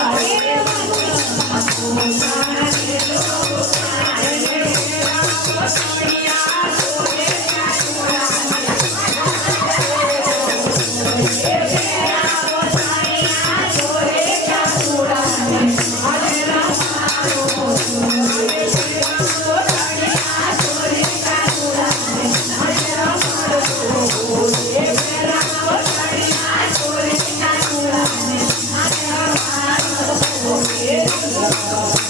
Thank you.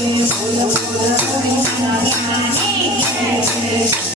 Thank you.